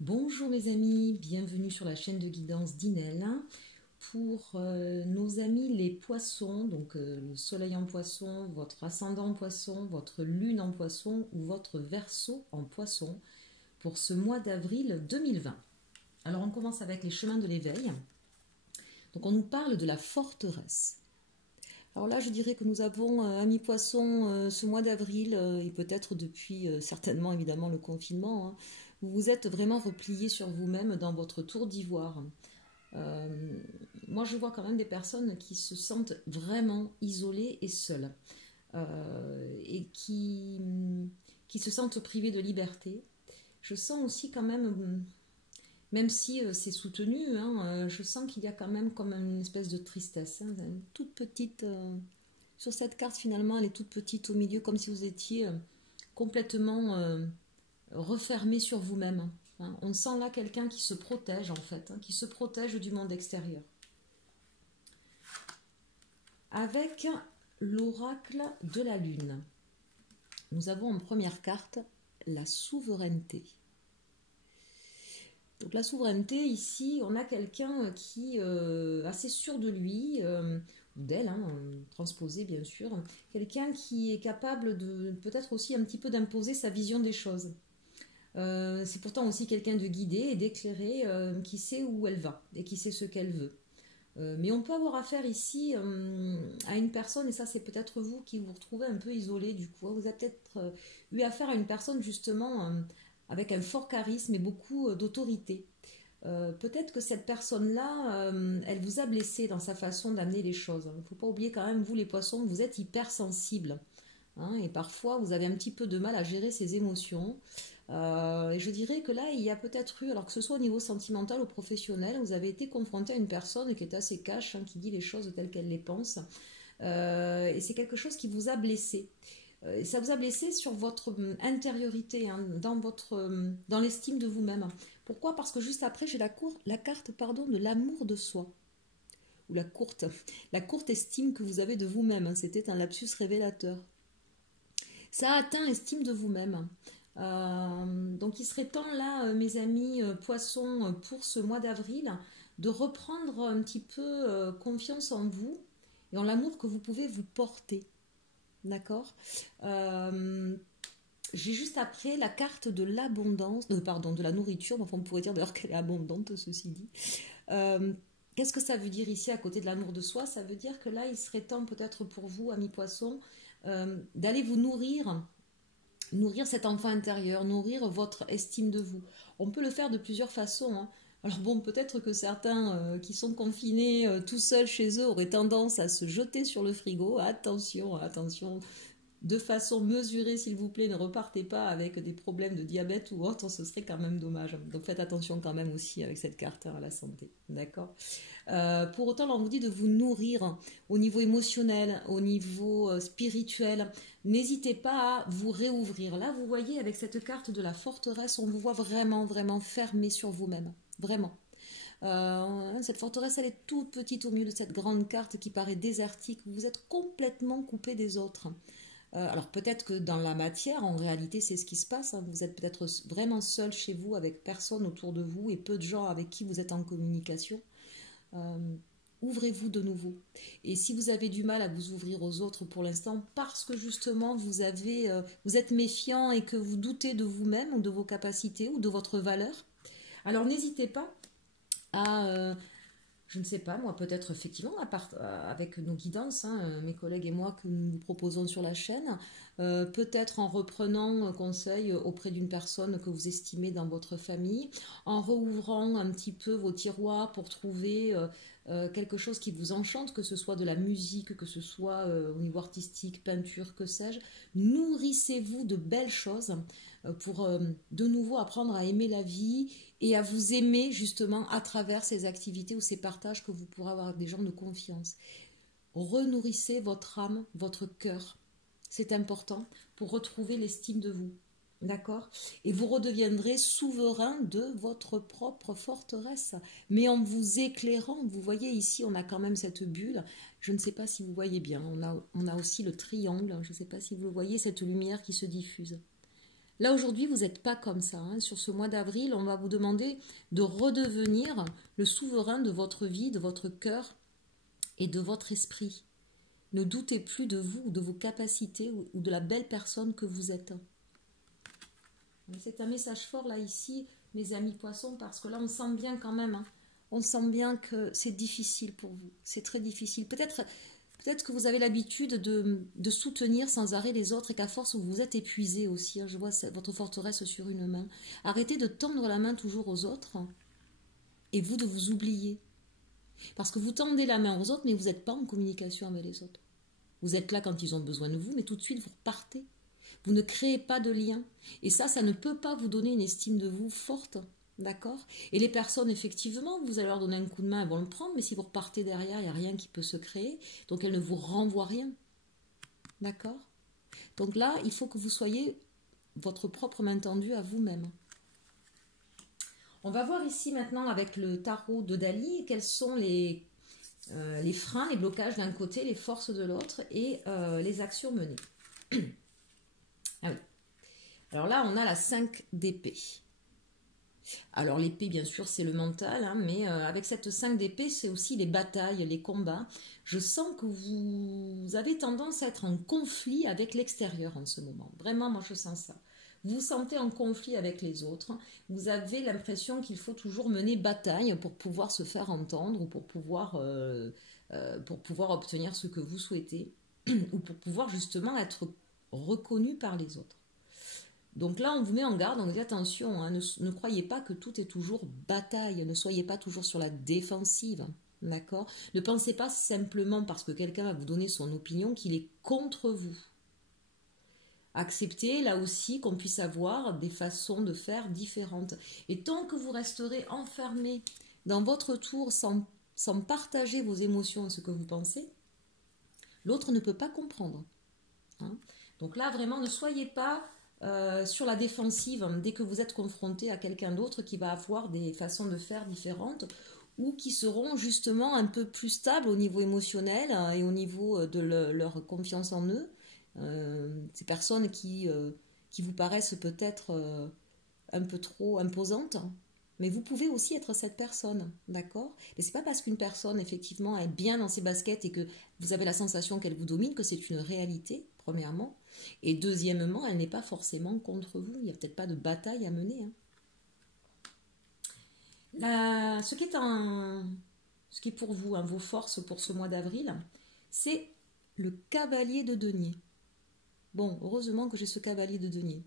Bonjour mes amis, bienvenue sur la chaîne de guidance d'Inel. Pour nos amis les poissons, donc le soleil en poisson, votre ascendant en poisson, votre lune en poisson ou votre verseau en poisson pour ce mois d'avril 2020. Alors on commence avec les chemins de l'éveil. Donc on nous parle de la forteresse. Alors là, je dirais que nous avons, amis poissons, ce mois d'avril, et peut-être depuis certainement évidemment le confinement, hein, vous vous êtes vraiment replié sur vous-même dans votre tour d'ivoire. Euh, Moi, je vois quand même des personnes qui se sentent vraiment isolées et seules, et qui se sentent privées de liberté. Je sens aussi quand même si c'est soutenu, hein, je sens qu'il y a quand même comme une espèce de tristesse, hein, une toute petite. Sur cette carte, finalement, elle est toute petite au milieu, comme si vous étiez complètement refermé sur vous-même, hein. On sent là quelqu'un qui se protège, en fait, hein, qui se protège du monde extérieur. Avec l'oracle de la lune, nous avons en première carte la souveraineté. Donc la souveraineté, ici, on a quelqu'un qui est assez sûr de lui, ou d'elle, hein, transposé bien sûr, quelqu'un qui est capable de peut-être aussi un petit peu d'imposer sa vision des choses. C'est pourtant aussi quelqu'un de guidé et d'éclairé, qui sait où elle va et qui sait ce qu'elle veut. Mais on peut avoir affaire ici à une personne, et ça c'est peut-être vous qui vous retrouvez un peu isolé du coup. Vous avez peut-être eu affaire à une personne justement avec un fort charisme et beaucoup d'autorité. Peut-être que cette personne-là, elle vous a blessé dans sa façon d'amener les choses. Il ne faut pas oublier quand même, vous les poissons, vous êtes hypersensibles, hein, et parfois vous avez un petit peu de mal à gérer ces émotions. Et je dirais que là, il y a peut-être eu, alors que ce soit au niveau sentimental ou professionnel, vous avez été confronté à une personne qui est assez cash, hein, qui dit les choses telles qu'elle les pense. Et c'est quelque chose qui vous a blessé. Et ça vous a blessé sur votre intériorité, hein, dans l'estime de vous-même. Pourquoi? Parce que juste après, j'ai la carte pardon, de l'amour de soi. Ou la courte estime que vous avez de vous-même, hein. C'était un lapsus révélateur. Ça atteint l'estime de vous-même. Donc il serait temps là, mes amis poissons, pour ce mois d'avril, de reprendre un petit peu confiance en vous et en l'amour que vous pouvez vous porter. D'accord. J'ai juste après la carte de l'abondance, pardon, de la nourriture, enfin on pourrait dire d'ailleurs qu'elle est abondante, ceci dit. Euh, Qu'est-ce que ça veut dire ici à côté de l'amour de soi? Ça veut dire que là, il serait temps peut-être pour vous, amis poissons, d'aller vous nourrir cet enfant intérieur, nourrir votre estime de vous. On peut le faire de plusieurs façons, hein. Alors bon, peut-être que certains qui sont confinés tout seuls chez eux auraient tendance à se jeter sur le frigo. Attention, attention, de façon mesurée s'il vous plaît, ne repartez pas avec des problèmes de diabète ou autre, ce serait quand même dommage. Donc faites attention quand même aussi avec cette carte, hein, à la santé, d'accord. Pour autant, on vous dit de vous nourrir au niveau émotionnel, au niveau spirituel. N'hésitez pas à vous réouvrir. Là, vous voyez, avec cette carte de la forteresse, on vous voit vraiment, vraiment fermé sur vous-même. Vraiment. Cette forteresse, elle est toute petite au milieu de cette grande carte qui paraît désertique. Vous êtes complètement coupé des autres. Alors peut-être que dans la matière, en réalité, c'est ce qui se passe, hein. Vous êtes peut-être vraiment seul chez vous, avec personne autour de vous et peu de gens avec qui vous êtes en communication. Euh, Ouvrez-vous de nouveau. Et si vous avez du mal à vous ouvrir aux autres pour l'instant, parce que justement vous êtes méfiant et que vous doutez de vous-même ou de vos capacités ou de votre valeur, alors n'hésitez pas à, je ne sais pas, moi peut-être effectivement avec nos guidances, hein, mes collègues et moi que nous vous proposons sur la chaîne, peut-être en reprenant conseil auprès d'une personne que vous estimez dans votre famille, en rouvrant un petit peu vos tiroirs pour trouver quelque chose qui vous enchante, que ce soit de la musique, que ce soit au niveau artistique, peinture, que sais-je. Nourrissez-vous de belles choses pour de nouveau apprendre à aimer la vie et à vous aimer justement à travers ces activités ou ces partages que vous pourrez avoir avec des gens de confiance. Renourrissez votre âme, votre cœur. C'est important pour retrouver l'estime de vous. D'accord. Et vous redeviendrez souverain de votre propre forteresse, mais en vous éclairant. Vous voyez ici, on a quand même cette bulle. Je ne sais pas si vous voyez bien. On a aussi le triangle. Je ne sais pas si vous le voyez, cette lumière qui se diffuse. Là, aujourd'hui, vous n'êtes pas comme ça. Hein. Sur ce mois d'avril, on va vous demander de redevenir le souverain de votre vie, de votre cœur et de votre esprit. Ne doutez plus de vous, ou de vos capacités ou de la belle personne que vous êtes. C'est un message fort là ici, mes amis poissons, parce que là on sent bien quand même, hein, on sent bien que c'est difficile pour vous, c'est très difficile. Peut-être que vous avez l'habitude de soutenir sans arrêt les autres et qu'à force vous vous êtes épuisé aussi. Hein, je vois votre forteresse sur une main. Arrêtez de tendre la main toujours aux autres et vous de vous oublier. Parce que vous tendez la main aux autres mais vous n'êtes pas en communication avec les autres. Vous êtes là quand ils ont besoin de vous mais tout de suite vous repartez. Vous ne créez pas de lien. Et ça ne peut pas vous donner une estime de vous forte. D'accord? Et les personnes, effectivement, vous allez leur donner un coup de main, elles vont le prendre, mais si vous repartez derrière, il n'y a rien qui peut se créer. Donc elles ne vous renvoient rien. D'accord? Donc là, il faut que vous soyez votre propre main tendue à vous-même. On va voir ici maintenant avec le tarot de Dali quels sont les freins, les blocages d'un côté, les forces de l'autre et les actions menées. Ah oui. Alors là, on a la 5 d'épée. Alors l'épée, bien sûr, c'est le mental, hein, mais avec cette 5 d'épée, c'est aussi les batailles, les combats. Je sens que vous avez tendance à être en conflit avec l'extérieur en ce moment. Vraiment, moi, je sens ça. Vous vous sentez en conflit avec les autres. Vous avez l'impression qu'il faut toujours mener bataille pour pouvoir se faire entendre ou pour pouvoir obtenir ce que vous souhaitez ou pour pouvoir justement être reconnu par les autres. Donc là, on vous met en garde, on dit attention, hein, ne croyez pas que tout est toujours bataille, ne soyez pas toujours sur la défensive, d'accord? Ne pensez pas simplement parce que quelqu'un va vous donner son opinion qu'il est contre vous. Acceptez là aussi qu'on puisse avoir des façons de faire différentes. Et tant que vous resterez enfermé dans votre tour sans partager vos émotions et ce que vous pensez, l'autre ne peut pas comprendre. Hein? Donc là, vraiment, ne soyez pas sur la défensive dès que vous êtes confronté à quelqu'un d'autre qui va avoir des façons de faire différentes ou qui seront justement un peu plus stables au niveau émotionnel et au niveau de leur confiance en eux. Ces personnes qui vous paraissent peut-être un peu trop imposantes, mais vous pouvez aussi être cette personne, d'accord? Mais c'est pas parce qu'une personne effectivement est bien dans ses baskets et que vous avez la sensation qu'elle vous domine que c'est une réalité, premièrement. Et deuxièmement, elle n'est pas forcément contre vous. Il n'y a peut-être pas de bataille à mener. Hein. Ce qui est pour vous, hein, vos forces pour ce mois d'avril, c'est le cavalier de denier. Bon, heureusement que j'ai ce cavalier de denier.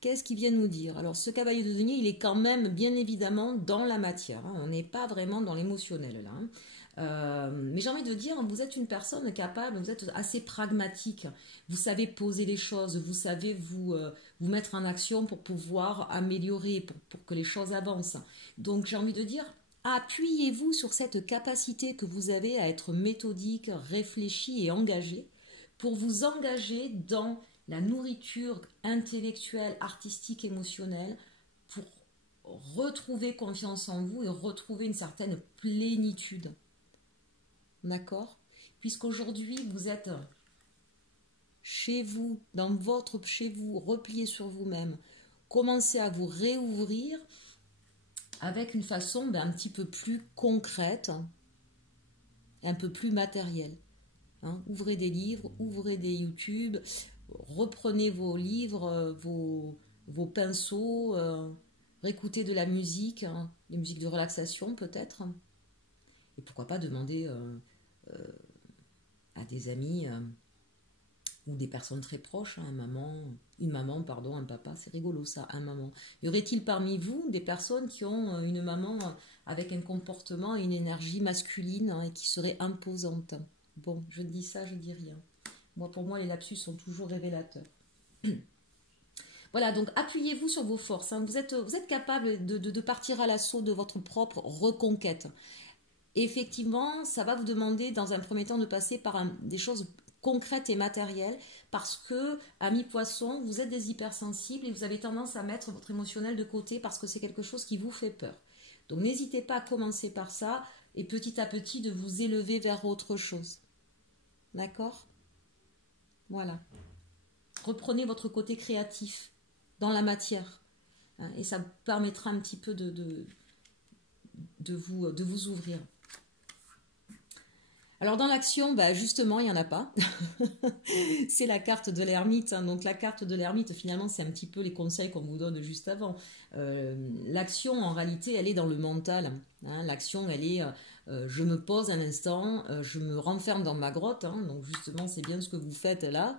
Qu'est-ce qu'il vient nous dire? Alors, ce cavalier de denier, il est quand même, bien évidemment, dans la matière. Hein. On n'est pas vraiment dans l'émotionnel, là. Hein. Mais j'ai envie de dire, vous êtes une personne capable, vous êtes assez pragmatique. Vous savez poser les choses, vous savez vous mettre en action pour pouvoir améliorer, pour que les choses avancent. Donc, j'ai envie de dire, appuyez-vous sur cette capacité que vous avez à être méthodique, réfléchi et engagé pour vous engager dans la nourriture intellectuelle, artistique, émotionnelle, pour retrouver confiance en vous et retrouver une certaine plénitude. D'accord? Puisqu'aujourd'hui, vous êtes chez vous, chez vous, replié sur vous-même, commencez à vous réouvrir avec une façon un petit peu plus concrète, un peu plus matérielle. Hein? Ouvrez des livres, ouvrez des YouTube, reprenez vos livres, vos pinceaux, réécoutez de la musique, hein, des musiques de relaxation peut-être. Et pourquoi pas demander à des amis ou des personnes très proches, hein, une maman, un papa, c'est rigolo ça, un maman. Y aurait-il parmi vous des personnes qui ont une maman avec un comportement et une énergie masculine hein, et qui serait imposante? Bon, je dis ça, je dis rien. Pour moi, les lapsus sont toujours révélateurs. Voilà, donc appuyez-vous sur vos forces. Hein. Vous êtes capable de partir à l'assaut de votre propre reconquête. Et effectivement, ça va vous demander dans un premier temps de passer par des choses concrètes et matérielles parce que, amis poissons, vous êtes des hypersensibles et vous avez tendance à mettre votre émotionnel de côté parce que c'est quelque chose qui vous fait peur. Donc n'hésitez pas à commencer par ça et petit à petit de vous élever vers autre chose. D'accord ? Voilà. Reprenez votre côté créatif. dans la matière. Hein, et ça permettra un petit peu de vous ouvrir. Alors dans l'action, bah justement, il n'y en a pas. C'est la carte de l'ermite. Hein. Donc la carte de l'ermite, finalement, c'est un petit peu les conseils qu'on vous donne juste avant. L'action, en réalité, elle est dans le mental. Hein. L'action, elle est, je me pose un instant, je me renferme dans ma grotte. Hein. Donc justement, c'est bien ce que vous faites là,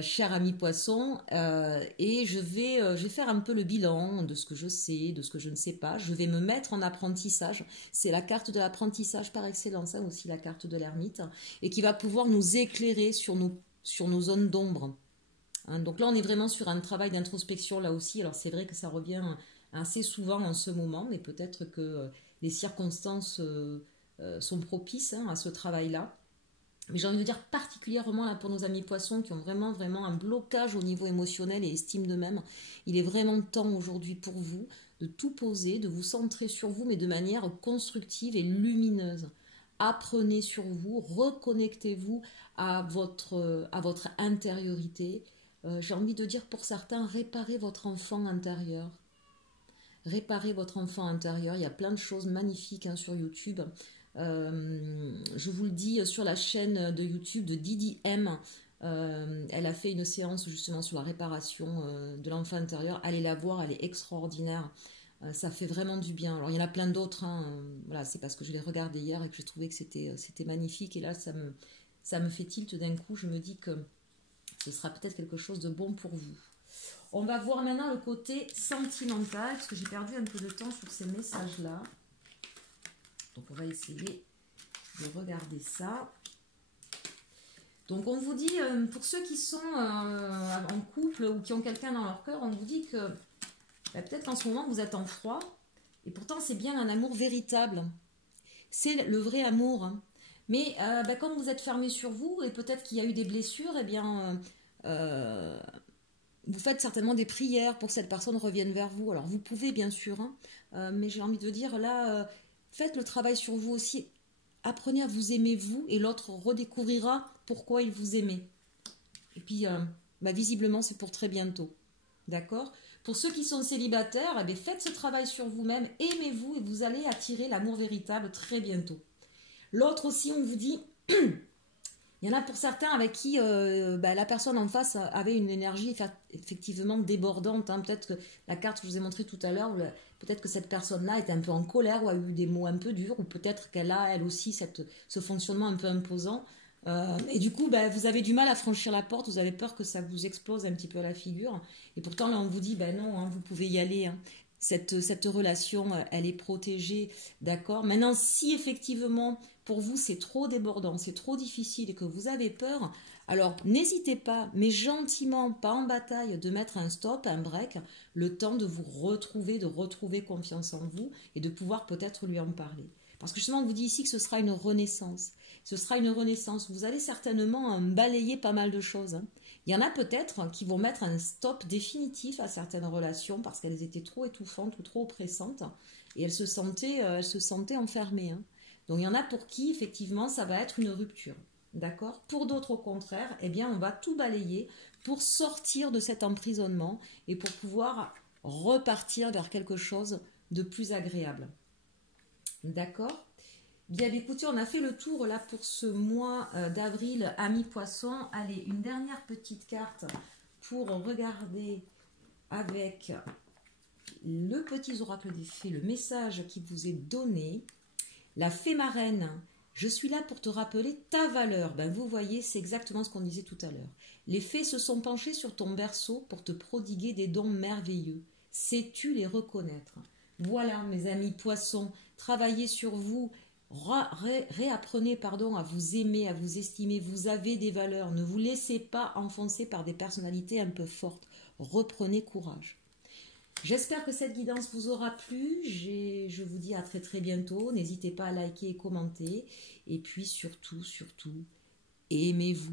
cher ami poisson. Et je vais faire un peu le bilan de ce que je sais, de ce que je ne sais pas. Je vais me mettre en apprentissage. C'est la carte de l'apprentissage par excellence, hein, aussi la carte de l'ermite, et qui va pouvoir nous éclairer sur nos zones d'ombre. Hein, donc là, on est vraiment sur un travail d'introspection là aussi. Alors c'est vrai que ça revient assez souvent en ce moment, mais peut-être que les circonstances sont propices, hein, à ce travail-là. Mais j'ai envie de dire particulièrement là pour nos amis poissons qui ont vraiment, vraiment un blocage au niveau émotionnel et estime d'eux-mêmes. Il est vraiment temps aujourd'hui pour vous de tout poser, de vous centrer sur vous, mais de manière constructive et lumineuse. Apprenez sur vous, reconnectez-vous à votre intériorité. J'ai envie de dire pour certains, réparez votre enfant intérieur. Réparez votre enfant intérieur. Il y a plein de choses magnifiques, hein, sur YouTube. Je vous le dis, sur la chaîne de YouTube de Didi M, elle a fait une séance justement sur la réparation de l'enfant intérieur. Allez la voir, elle est extraordinaire. Ça fait vraiment du bien. Alors il y en a plein d'autres. Hein. Voilà, c'est parce que je l'ai regardé hier et que j'ai trouvé que c'était magnifique. Et là, ça me fait tilt d'un coup. Je me dis que ce sera peut-être quelque chose de bon pour vous. On va voir maintenant le côté sentimental, parce que j'ai perdu un peu de temps sur ces messages-là. Donc on va essayer de regarder ça. Donc on vous dit, pour ceux qui sont en couple ou qui ont quelqu'un dans leur cœur, on vous dit que bah, peut-être qu'en ce moment vous êtes en froid, et pourtant c'est bien un amour véritable. C'est le vrai amour. Hein. Mais bah, comme vous êtes fermé sur vous, et peut-être qu'il y a eu des blessures, eh bien... vous faites certainement des prières pour que cette personne revienne vers vous. Alors vous pouvez bien sûr, hein, mais j'ai envie de dire là, faites le travail sur vous aussi. Apprenez à vous aimer vous et l'autre redécouvrira pourquoi il vous aimait. Et puis bah, visiblement c'est pour très bientôt. D'accord ? Pour ceux qui sont célibataires, eh bien, faites ce travail sur vous-même, aimez-vous et vous allez attirer l'amour véritable très bientôt. L'autre aussi, on vous dit... Il y en a pour certains avec qui bah, la personne en face avait une énergie effectivement débordante. Hein. Peut-être que la carte que je vous ai montrée tout à l'heure, peut-être que cette personne-là était un peu en colère ou a eu des mots un peu durs, ou peut-être qu'elle a elle aussi ce fonctionnement un peu imposant. Et du coup, bah, vous avez du mal à franchir la porte, vous avez peur que ça vous explose un petit peu à la figure. Et pourtant, là, on vous dit, ben non, hein, vous pouvez y aller. Hein. Cette relation, elle est protégée, d'accord. Maintenant, si effectivement, pour vous, c'est trop débordant, c'est trop difficile et que vous avez peur, alors n'hésitez pas, mais gentiment, pas en bataille, de mettre un stop, un break, le temps de vous retrouver, de retrouver confiance en vous et de pouvoir peut-être lui en parler. Parce que justement, on vous dit ici que ce sera une renaissance. Ce sera une renaissance. Vous allez certainement balayer pas mal de choses. Hein. Il y en a peut-être qui vont mettre un stop définitif à certaines relations parce qu'elles étaient trop étouffantes ou trop oppressantes et elles se sentaient enfermées. Hein. Donc il y en a pour qui, effectivement, ça va être une rupture. D'accord ? Pour d'autres, au contraire, eh bien, on va tout balayer pour sortir de cet emprisonnement et pour pouvoir repartir vers quelque chose de plus agréable. D'accord ? Bien, écoutez, on a fait le tour là pour ce mois d'avril, amis poissons. Allez, une dernière petite carte pour regarder avec le petit oracle des fées, le message qui vous est donné. La fée marraine, je suis là pour te rappeler ta valeur. Ben, vous voyez, c'est exactement ce qu'on disait tout à l'heure. Les fées se sont penchées sur ton berceau pour te prodiguer des dons merveilleux. Sais-tu les reconnaître ? Voilà, mes amis poissons, travaillez sur vous. Réapprenez à vous aimer, à vous estimer. Vous avez des valeurs. Ne vous laissez pas enfoncer par des personnalités un peu fortes. Reprenez courage. J'espère que cette guidance vous aura plu. Je vous dis à très très bientôt. N'hésitez pas à liker et commenter. Et puis surtout, aimez-vous.